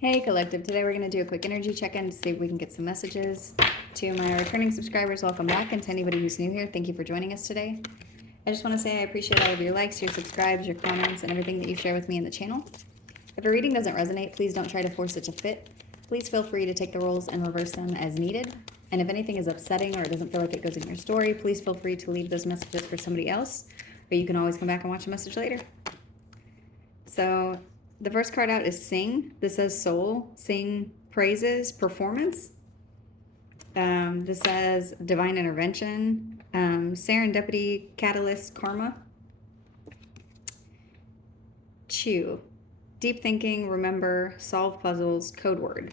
Hey Collective, today we're going to do a quick energy check-in to see if we can get some messages. To my returning subscribers, welcome back, and to anybody who's new here, thank you for joining us today. I just want to say I appreciate all of your likes, your subscribes, your comments, and everything that you share with me in the channel. If a reading doesn't resonate, please don't try to force it to fit. Please feel free to take the roles and reverse them as needed. And if anything is upsetting or it doesn't feel like it goes in your story, please feel free to leave those messages for somebody else, or you can always come back and watch a message later. So the first card out is Sing. This says Soul, Sing, Praises, Performance. This says Divine Intervention, Serendipity, Catalyst, Karma. Chew, Deep Thinking, Remember, Solve Puzzles, Code Word.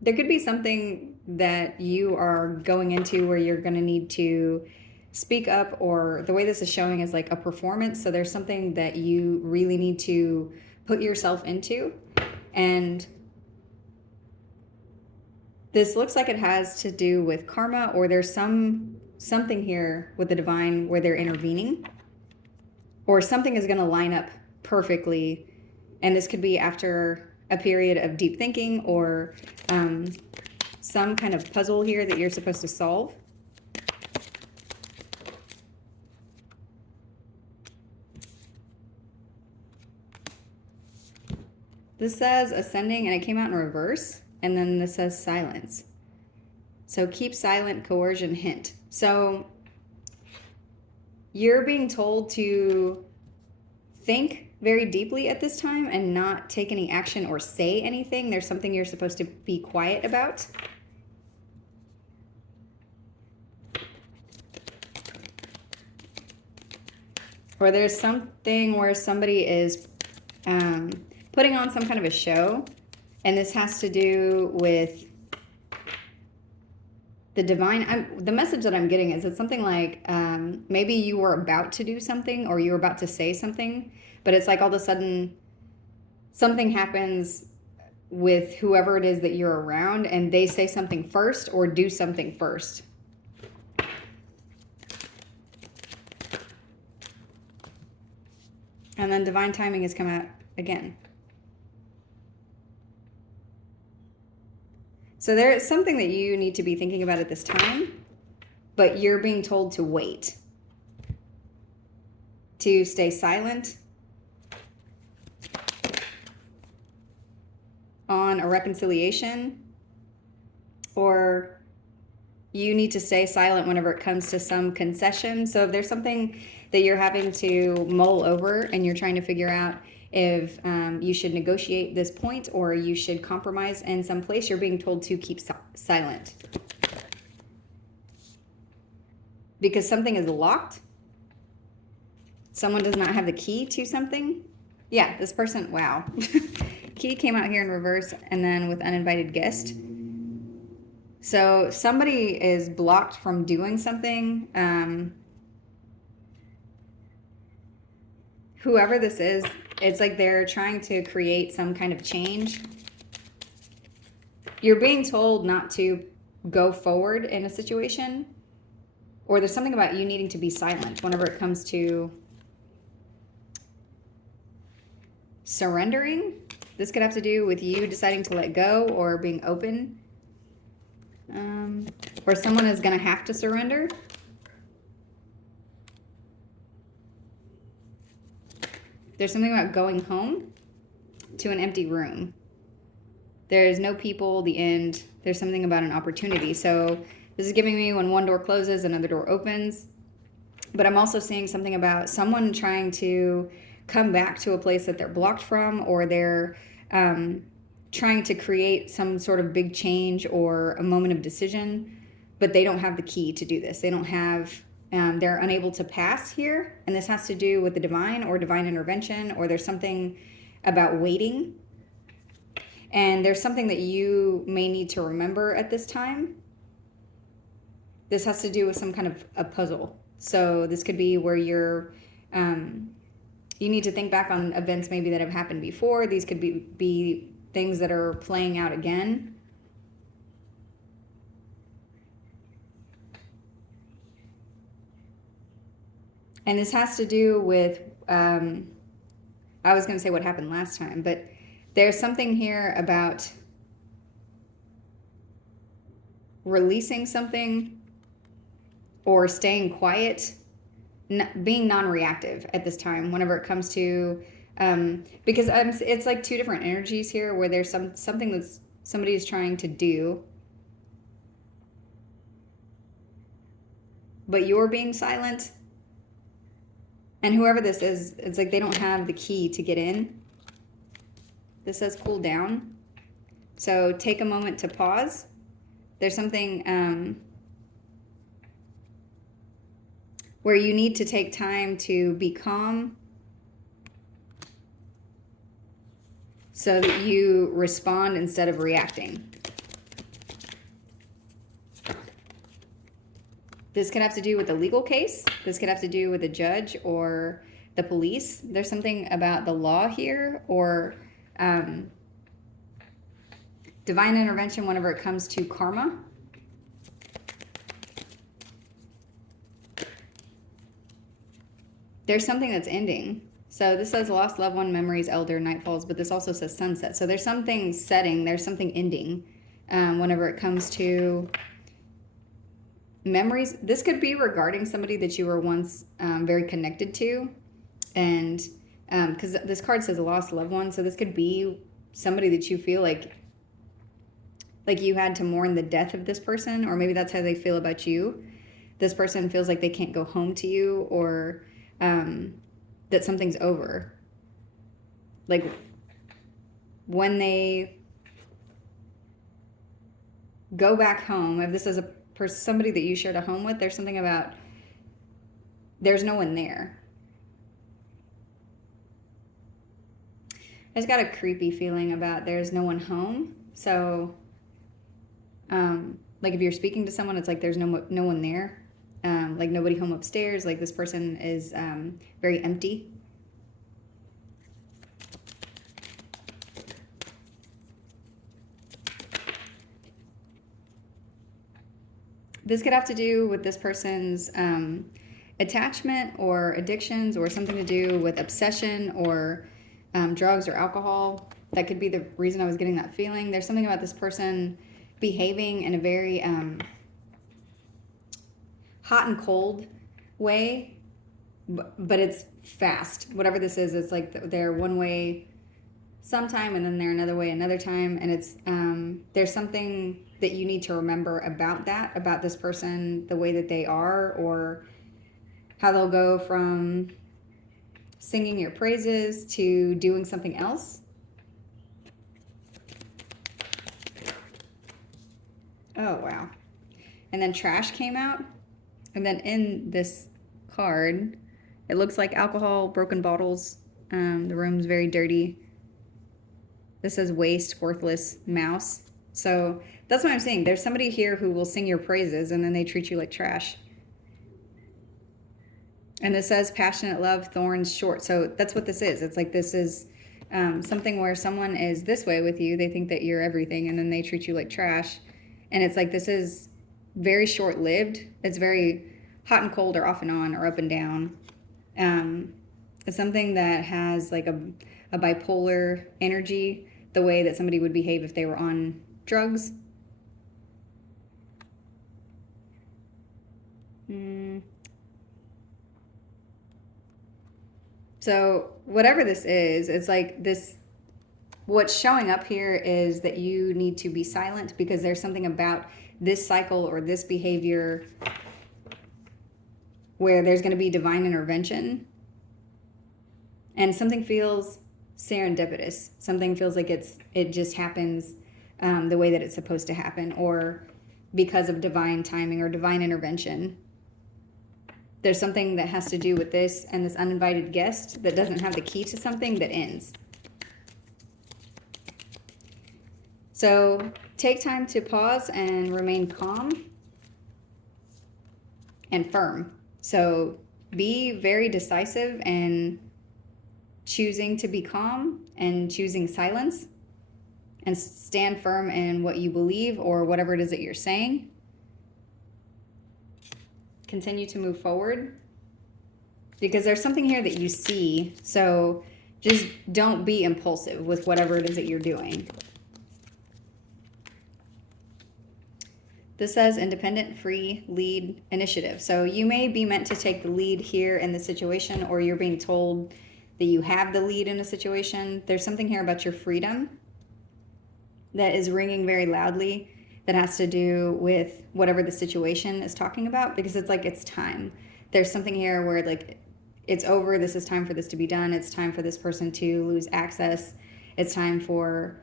There could be something that you are going into where you're going to need to speak up, or the way this is showing is like a performance. So there's something that you really need to put yourself into. And this looks like it has to do with karma, or there's something here with the divine where they're intervening, or something is going to line up perfectly. And this could be after a period of deep thinking, or some kind of puzzle here that you're supposed to solve. This says Ascending, and it came out in reverse. And then this says Silence. So keep silent, coercion, hint. So you're being told to think very deeply at this time and not take any action or say anything. There's something you're supposed to be quiet about. Or there's something where somebody is putting on some kind of a show, and this has to do with the divine. The message that I'm getting is it's something like maybe you were about to do something, or you were about to say something, but it's like all of a sudden something happens with whoever it is that you're around, and they say something first or do something first. And then divine timing has come out again. So there is something that you need to be thinking about at this time, but you're being told to wait, to stay silent on a reconciliation, or you need to stay silent whenever it comes to some concession. So if there's something that you're having to mull over and you're trying to figure out if you should negotiate this point or you should compromise in some place, you're being told to keep silent. Because something is locked. Someone does not have the key to something. Yeah, this person, wow. Key came out here in reverse, and then with uninvited guest. So somebody is blocked from doing something. Whoever this is, it's like they're trying to create some kind of change. You're being told not to go forward in a situation, or there's something about you needing to be silent whenever it comes to surrendering. This could have to do with you deciding to let go or being open. Or someone is going to have to surrender. There's something about going home to an empty room. There's no people, the end. There's something about an opportunity. So this is giving me when one door closes, another door opens. But I'm also seeing something about someone trying to come back to a place that they're blocked from, or they're trying to create some sort of big change or a moment of decision, but they don't have the key to do this. They don't have, they're unable to pass here. And this has to do with the divine or divine intervention, or there's something about waiting. And there's something that you may need to remember at this time. This has to do with some kind of a puzzle. So this could be where you're, you need to think back on events maybe that have happened before. These could be things that are playing out again. And this has to do with, I was going to say what happened last time, but There's something here about releasing something or staying quiet, being non-reactive at this time whenever it comes to because it's like two different energies here where there's something that's somebody is trying to do, but you're being silent, and whoever this is, it's like they don't have the key to get in. This says cool down, so take a moment to pause. There's something where you need to take time to be calm so that you respond instead of reacting. This could have to do with a legal case. This could have to do with a judge or the police. There's something about the law here, or divine intervention whenever it comes to karma. There's something that's ending. So this says lost loved one, memories, elder, nightfalls, but this also says sunset. So there's something setting, there's something ending whenever it comes to memories. This could be regarding somebody that you were once very connected to. And because this card says a lost loved one, so this could be somebody that you feel like you had to mourn the death of this person, or maybe that's how they feel about you. This person feels like they can't go home to you, or that something's over. Like when they go back home, if this is somebody that you shared a home with, there's something about there's no one there. I just got a creepy feeling about there's no one home. So like if you're speaking to someone, it's like there's no one there. Like nobody home upstairs, like this person is very empty. This could have to do with this person's attachment or addictions, or something to do with obsession or drugs or alcohol. That could be the reason I was getting that feeling. There's something about this person behaving in a very hot and cold way, but it's fast. Whatever this is, it's like they're one way sometime and then they're another way another time, and it's there's something that you need to remember about this person, the way that they are, or how they'll go from singing your praises to doing something else. Oh wow. And then trash came out. And then in this card, it looks like alcohol, broken bottles. The room's very dirty. This says waste, worthless, mouse. So that's what I'm saying. There's somebody here who will sing your praises and then they treat you like trash. And this says passionate love, thorns, short. So that's what this is. It's like this is something where someone is this way with you. They think that you're everything and then they treat you like trash. And it's like this is very short-lived. It's very hot and cold, or off and on, or up and down. It's something that has like a bipolar energy, the way that somebody would behave if they were on drugs. So whatever this is, it's like this. What's showing up here is that you need to be silent, because there's something about this cycle or this behavior where there's going to be divine intervention, and something feels serendipitous. Something feels like it just happens the way that it's supposed to happen, or because of divine timing or divine intervention. There's something that has to do with this and this uninvited guest that doesn't have the key to something that ends. So take time to pause and remain calm and firm. So be very decisive and choosing to be calm and choosing silence, and stand firm in what you believe or whatever it is that you're saying. Continue to move forward, because there's something here that you see. So Just don't be impulsive with whatever it is that you're doing. This says independent, free, lead, initiative. So you may be meant to take the lead here in the situation, or you're being told that you have the lead in a situation. There's something here about your freedom that is ringing very loudly that has to do with whatever the situation is talking about, because it's like it's time. There's something here where like it's over. This is time for this to be done. It's time for this person to lose access. It's time for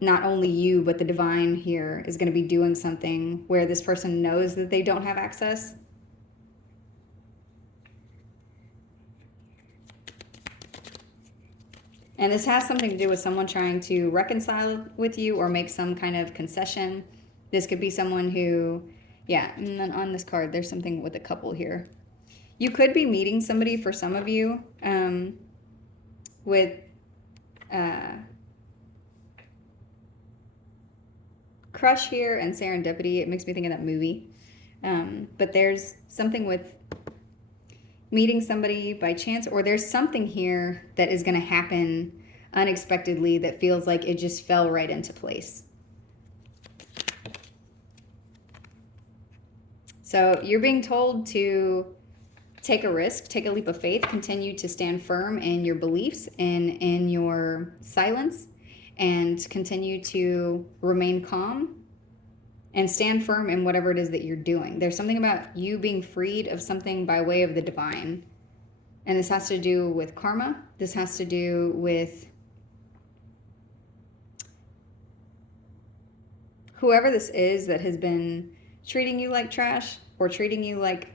not only you, but the divine here is going to be doing something where this person knows that they don't have access. And this has something to do with someone trying to reconcile with you or make some kind of concession. This could be someone who, yeah, and then on this card, there's something with a couple here. You could be meeting somebody, for some of you, with crush here and serendipity. It makes me think of that movie. But there's something with meeting somebody by chance, or there's something here that is going to happen unexpectedly that feels like it just fell right into place. So you're being told to take a risk, take a leap of faith, continue to stand firm in your beliefs and in your silence, and continue to remain calm and stand firm in whatever it is that you're doing. There's something about you being freed of something by way of the divine. And this has to do with karma. This has to do with whoever this is that has been treating you like trash or treating you like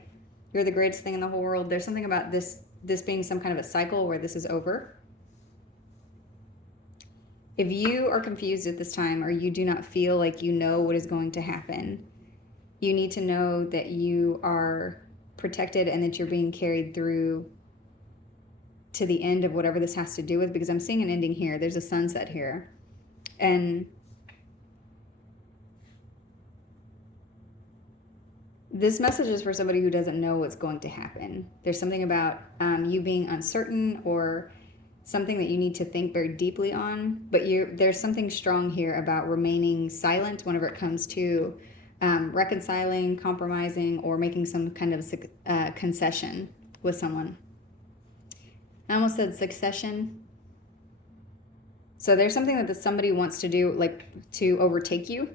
you're the greatest thing in the whole world. There's something about this being some kind of a cycle where this is over. If you are confused at this time, or you do not feel like you know what is going to happen, you need to know that you are protected and that you're being carried through to the end of whatever this has to do with, because I'm seeing an ending here. There's a sunset here. And this message is for somebody who doesn't know what's going to happen. There's something about you being uncertain, or something that you need to think very deeply on, but there's something strong here about remaining silent whenever it comes to reconciling, compromising, or making some kind of concession with someone. I almost said succession. So there's something that somebody wants to do, like to overtake you.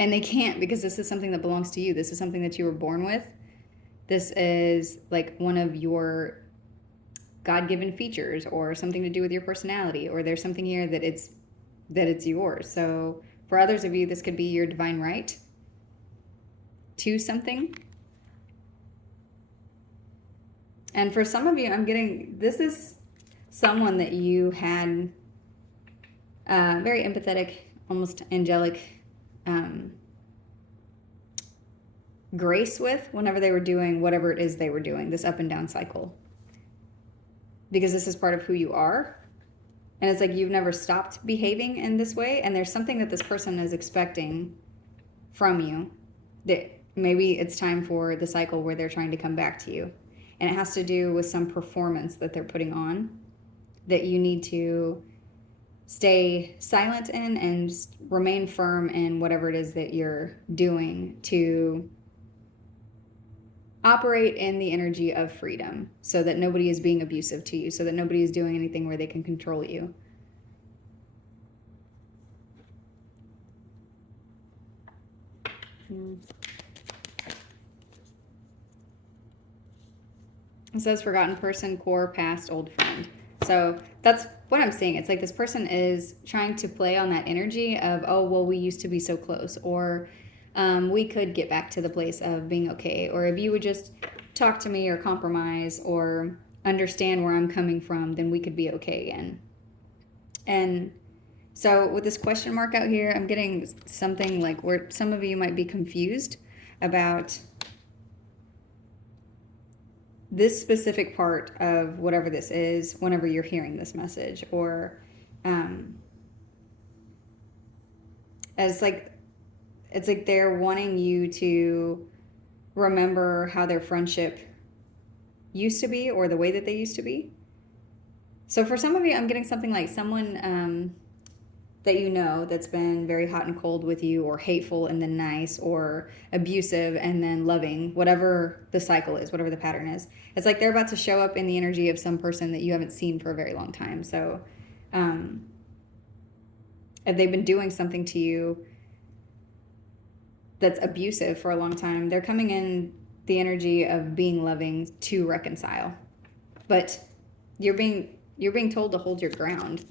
And they can't, because this is something that belongs to you. This is something that you were born with. This is like one of your God-given features, or something to do with your personality, or there's something here that it's yours. So for others of you, this could be your divine right to something. And for some of you, I'm getting, this is someone that you had very empathetic, almost angelic grace with whenever they were doing whatever it is they were doing, this up and down cycle. Because this is part of who you are. And it's like you've never stopped behaving in this way. And there's something that this person is expecting from you, that maybe it's time for the cycle where they're trying to come back to you. And it has to do with some performance that they're putting on that you need to stay silent in and remain firm in whatever it is that you're doing, to operate in the energy of freedom, so that nobody is being abusive to you, so that nobody is doing anything where they can control you. It says forgotten person, core, past, old friend. So that's what I'm seeing. It's like this person is trying to play on that energy of, oh, well, we used to be so close, or we could get back to the place of being okay, or if you would just talk to me or compromise or understand where I'm coming from, then we could be okay again. And so with this question mark out here, I'm getting something like where some of you might be confused about this specific part of whatever this is whenever you're hearing this message, or as like, it's like they're wanting you to remember how their friendship used to be or the way that they used to be. So for some of you, I'm getting something like someone that you know that's been very hot and cold with you, or hateful and then nice, or abusive and then loving, whatever the cycle is, whatever the pattern is. It's like they're about to show up in the energy of some person that you haven't seen for a very long time. So if they've been doing something to you that's abusive for a long time, they're coming in the energy of being loving to reconcile. But you're being told to hold your ground.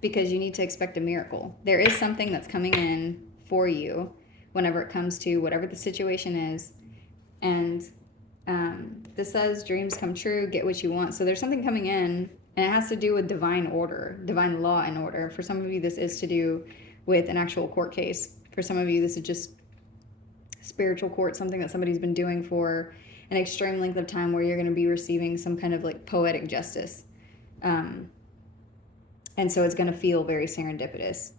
Because you need to expect a miracle. There is something that's coming in for you whenever it comes to whatever the situation is. And this says dreams come true, get what you want. So there's something coming in, and it has to do with divine order, divine law and order. For some of you, this is to do with an actual court case. For some of you, this is just spiritual court, something that somebody's been doing for an extreme length of time, where you're going to be receiving some kind of like poetic justice. And so it's going to feel very serendipitous.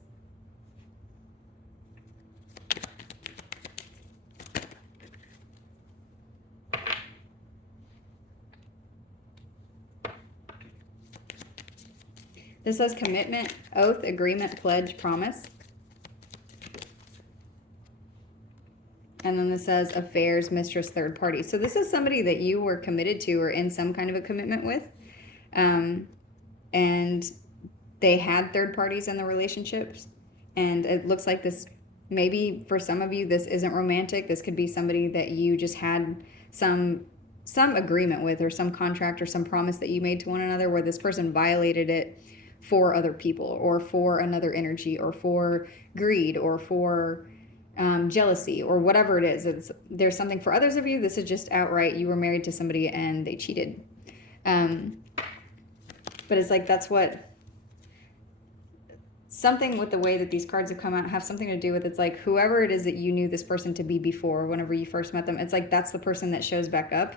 This says commitment, oath, agreement, pledge, promise. And then this says affairs, mistress, third party. So this is somebody that you were committed to or in some kind of a commitment with. And they had third parties in the relationships. And it looks like this, maybe for some of you, this isn't romantic. This could be somebody that you just had some agreement with, or some contract or some promise that you made to one another, where this person violated it for other people, or for another energy, or for greed, or for jealousy, or whatever it is. There's something for others of you. This is just outright, you were married to somebody and they cheated. But it's like, that's what, something with the way that these cards have come out have something to do with, it's like whoever it is that you knew this person to be before, whenever you first met them, it's like that's the person that shows back up.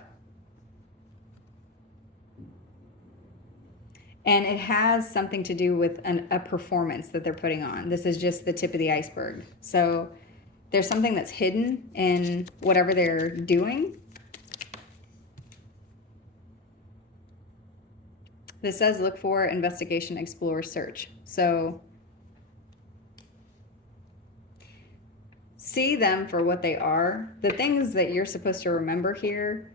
And it has something to do with a performance that they're putting on. This is just the tip of the iceberg. So there's something that's hidden in whatever they're doing. This says look for, investigation, explore, search. So see them for what they are. The things that you're supposed to remember here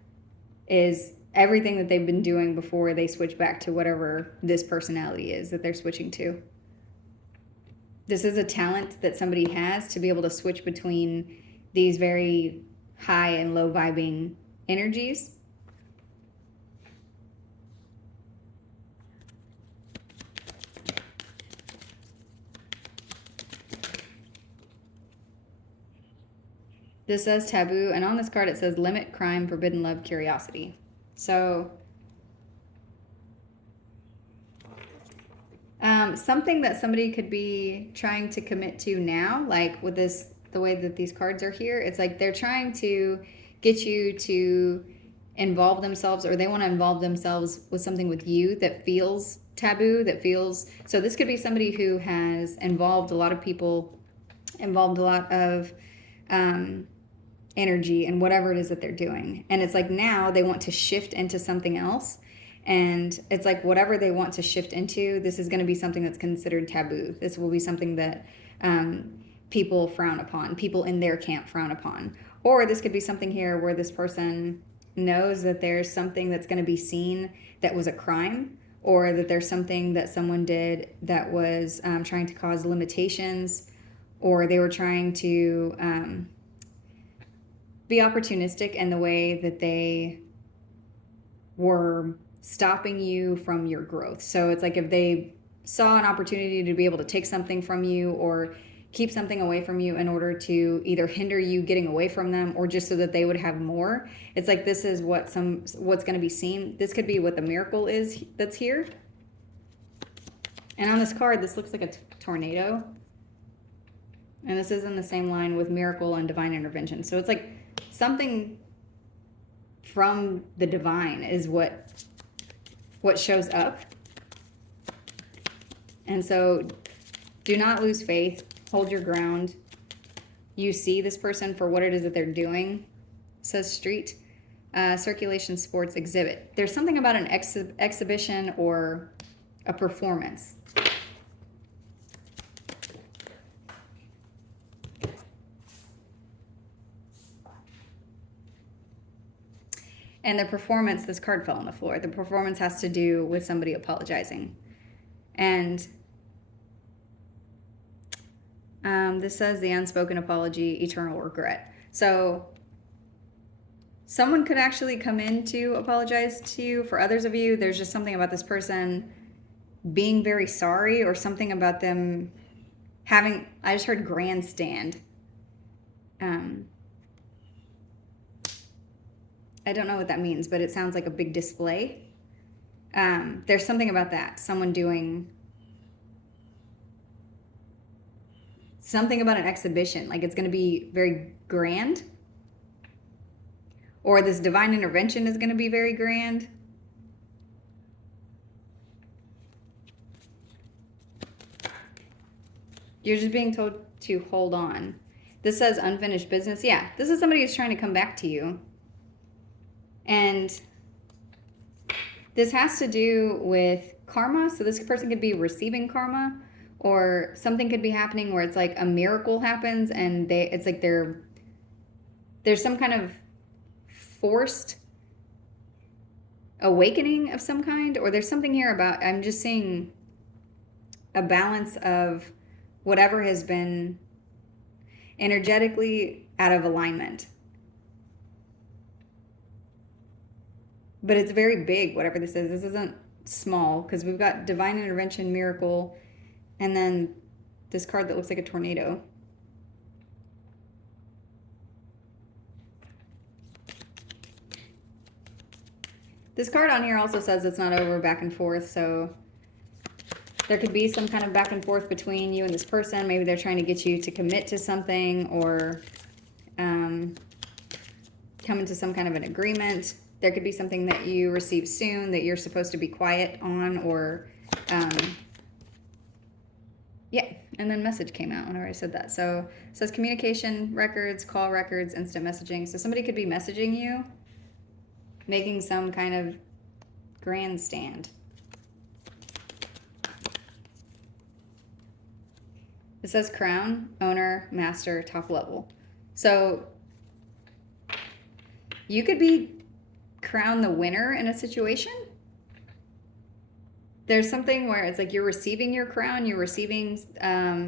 is everything that they've been doing before they switch back to whatever this personality is that they're switching to. This is a talent that somebody has, to be able to switch between these very high and low vibing energies. This says taboo, and on this card it says limit, crime, forbidden love, curiosity. So something that somebody could be trying to commit to now, like with this, the way that these cards are here, it's like they're trying to get you to involve themselves, or they want to involve themselves with something with you that feels taboo, that feels, so this could be somebody who has involved a lot of people, involved a lot of energy and whatever it is that they're doing. And it's like now they want to shift into something else. And it's like whatever they want to shift into, this is going to be something that's considered taboo. This will be something that people frown upon, people in their camp frown upon. Or this could be something here where this person knows that there's something that's going to be seen that was a crime, or that there's something that someone did that was trying to cause limitations, or they were trying to be opportunistic in the way that they were stopping you from your growth. So it's like if they saw an opportunity to be able to take something from you or keep something away from you in order to either hinder you getting away from them, or just so that they would have more. It's like this is what's going to be seen. This could be what the miracle is that's here. And on this card, this looks like a tornado. And this is in the same line with miracle and divine intervention. So it's like something from the divine is what shows up. And so do not lose faith. Hold your ground. You see this person for what it is that they're doing. It says street. Circulation, sports, exhibit. There's something about an exhibition or a performance. And the performance, this card fell on the floor. The performance has to do with somebody apologizing. And this says the unspoken apology, eternal regret. So someone could actually come in to apologize to you. For others of you, there's just something about this person being very sorry, or something about them having, I just heard grandstand. I don't know what that means, but it sounds like a big display. There's something about that. Someone doing something about an exhibition, like it's going to be very grand. Or this divine intervention is going to be very grand. You're just being told to hold on. This says unfinished business. Yeah, this is somebody who's trying to come back to you. And this has to do with karma. So this person could be receiving karma, or something could be happening where it's like a miracle happens and it's like there's some kind of forced awakening of some kind, or there's something here about, I'm just seeing a balance of whatever has been energetically out of alignment. But it's very big, whatever this is. This isn't small, because we've got divine intervention, miracle, and then this card that looks like a tornado. This card on here also says it's not over, back and forth, so there could be some kind of back and forth between you and this person. Maybe they're trying to get you to commit to something, or come into some kind of an agreement. There could be something that you receive soon that you're supposed to be quiet on, or yeah, and then message came out whenever I said that. So it says communication records, call records, instant messaging. So somebody could be messaging you, making some kind of grandstand. It says crown, owner, master, top level. So you could be crowned the winner in a situation. There's something where it's like you're receiving your crown, you're receiving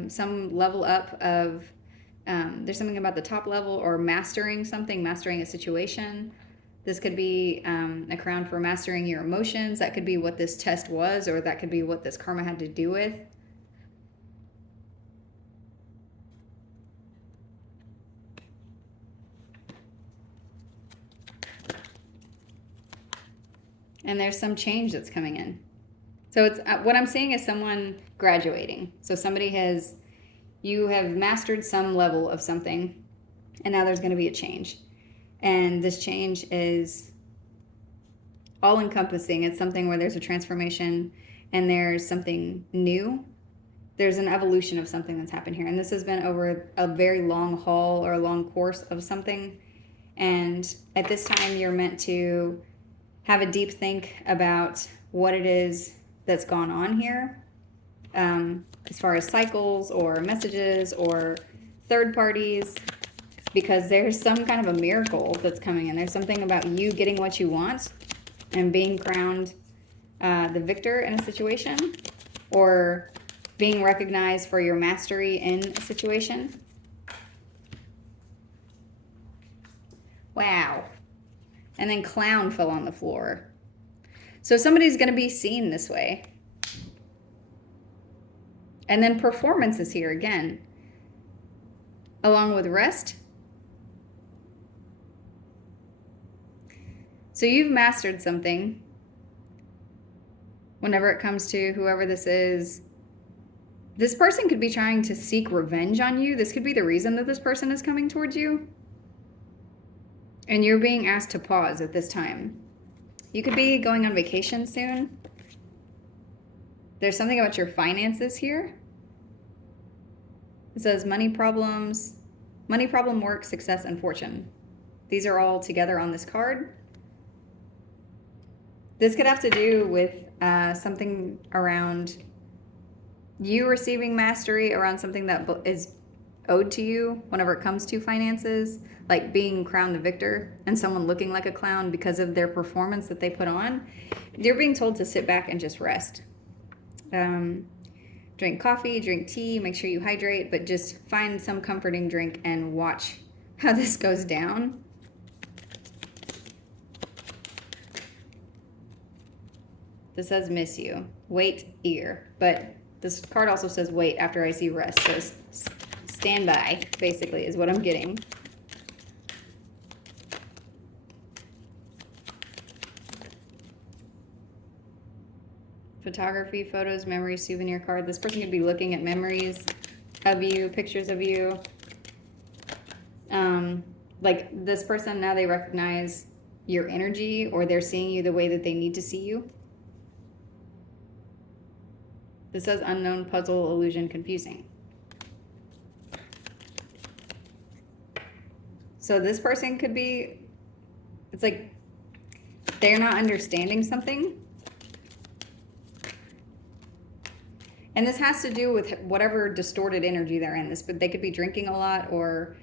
some level up of, there's something about the top level, or mastering something, mastering a situation. This could be a crown for mastering your emotions. That could be what this test was, or that could be what this karma had to do with. And there's some change that's coming in. So it's what I'm seeing is someone graduating. So you have mastered some level of something, and now there's going to be a change. And this change is all encompassing. It's something where there's a transformation and there's something new. There's an evolution of something that's happened here. And this has been over a very long haul, or a long course of something. And at this time, you're meant to have a deep think about what it is that's gone on here, as far as cycles or messages or third parties, because there's some kind of a miracle that's coming in. There's something about you getting what you want and being crowned the victor in a situation, or being recognized for your mastery in a situation. Wow. And then clown fell on the floor. So somebody's going to be seen this way. And then performance is here again, along with rest. So you've mastered something. Whenever it comes to whoever this is, this person could be trying to seek revenge on you. This could be the reason that this person is coming towards you. And you're being asked to pause at this time. You could be going on vacation soon. There's something about your finances here. It says money problem, work, success, and fortune. These are all together on this card. This could have to do with something around you receiving mastery around something that is owed to you whenever it comes to finances, like being crowned the victor and someone looking like a clown because of their performance that they put on. You're being told to sit back and just rest. Drink coffee, drink tea, make sure you hydrate, but just find some comforting drink and watch how this goes down. This says miss you. Wait, ear. But this card also says wait after I see rest. So stand by, basically, is what I'm getting. Photography, photos, memories, souvenir card. This person could be looking at memories of you, pictures of you. Like this person, now they recognize your energy, or they're seeing you the way that they need to see you. This says unknown, puzzle, illusion, confusing. So this person could be, it's like they're not understanding something. And this has to do with whatever distorted energy they're in. But they could be drinking a lot, or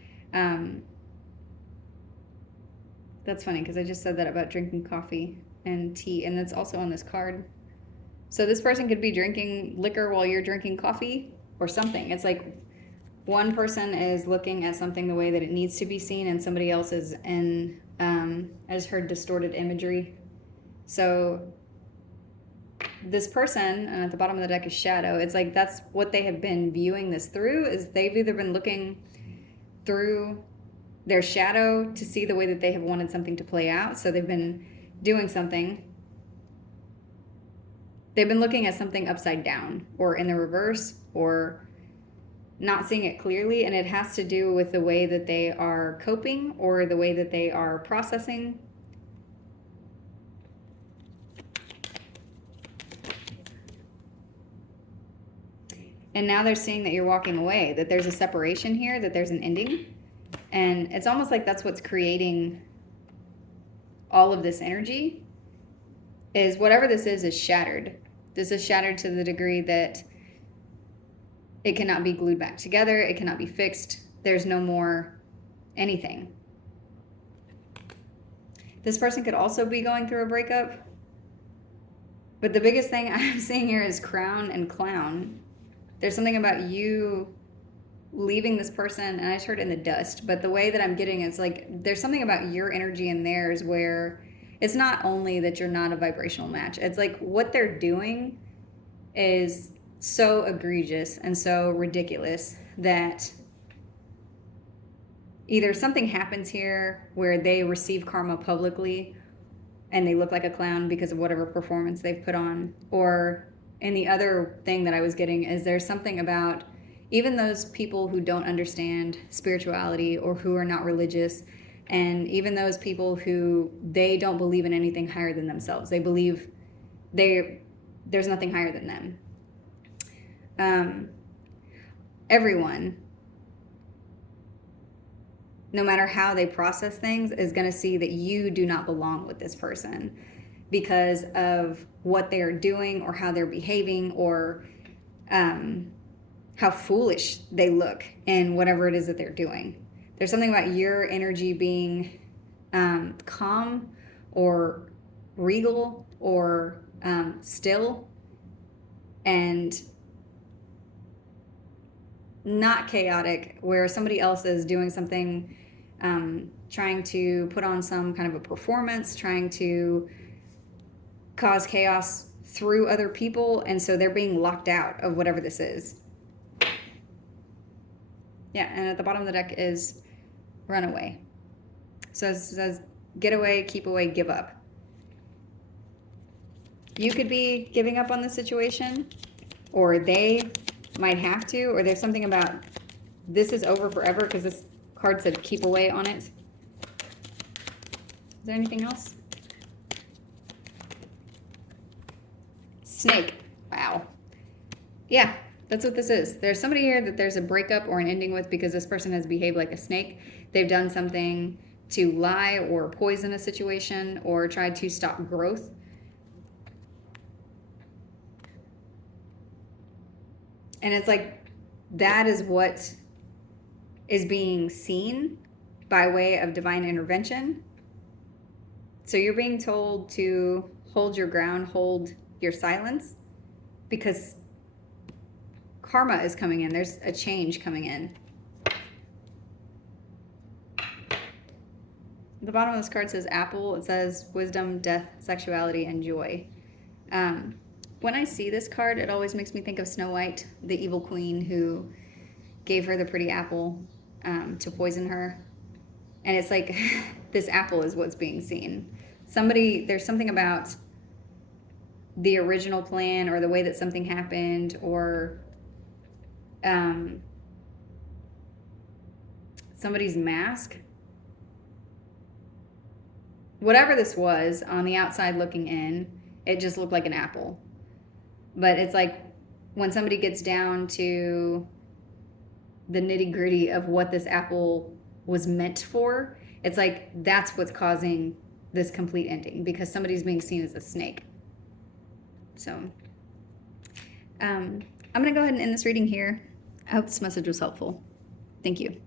that's funny because I just said that about drinking coffee and tea, and that's also on this card. So this person could be drinking liquor while you're drinking coffee or something. It's like one person is looking at something the way that it needs to be seen, and somebody else is in, I just heard distorted imagery. So this person, and at the bottom of the deck is shadow. It's like that's what they have been viewing this through, is they've either been looking through their shadow to see the way that they have wanted something to play out. So they've been doing something. They've been looking at something upside down or in the reverse, or not seeing it clearly. And it has to do with the way that they are coping or the way that they are processing. And now they're seeing that you're walking away, that there's a separation here, that there's an ending. And it's almost like that's what's creating all of this energy, is whatever this is shattered. This is shattered to the degree that it cannot be glued back together. It cannot be fixed. There's no more anything. This person could also be going through a breakup. But the biggest thing I'm seeing here is crown and clown. There's something about you leaving this person, and I just heard in the dust, but the way that I'm getting is like there's something about your energy and theirs where it's not only that you're not a vibrational match, it's like what they're doing is so egregious and so ridiculous that either something happens here where they receive karma publicly and they look like a clown because of whatever performance they've put on, or, and the other thing that I was getting is there's something about even those people who don't understand spirituality or who are not religious, and even those people who they don't believe in anything higher than themselves. They believe there's nothing higher than them. Everyone, no matter how they process things, is going to see that you do not belong with this person because of what they're doing or how they're behaving, or how foolish they look in whatever it is that they're doing. There's something about your energy being calm or regal or still and not chaotic, where somebody else is doing something, trying to put on some kind of a performance, trying to cause chaos through other people, and so they're being locked out of whatever this is. Yeah, and at the bottom of the deck is run away. So it says get away, keep away, give up. You could be giving up on the situation, or they might have to, or there's something about this is over forever, because this card said keep away on it. Is there anything else? Snake. Wow. Yeah, That's what this is. There's somebody here that there's a breakup or an ending with because this person has behaved like a snake. They've done something to lie or poison a situation or tried to stop growth. And it's like that is what is being seen by way of divine intervention. So you're being told to hold your ground, hold your silence, because karma is coming in. There's a change coming in. The bottom of this card says apple. It says wisdom, death, sexuality, and joy. When I see this card, it always makes me think of Snow White, the evil queen who gave her the pretty apple to poison her. And it's like this apple is what's being seen. There's something about the original plan or the way that something happened or somebody's mask. Whatever this was, on the outside looking in, it just looked like an apple. But it's like when somebody gets down to the nitty-gritty of what this apple was meant for, it's like that's what's causing this complete ending, because somebody's being seen as a snake. So I'm going to go ahead and end this reading here. I hope this message was helpful. Thank you.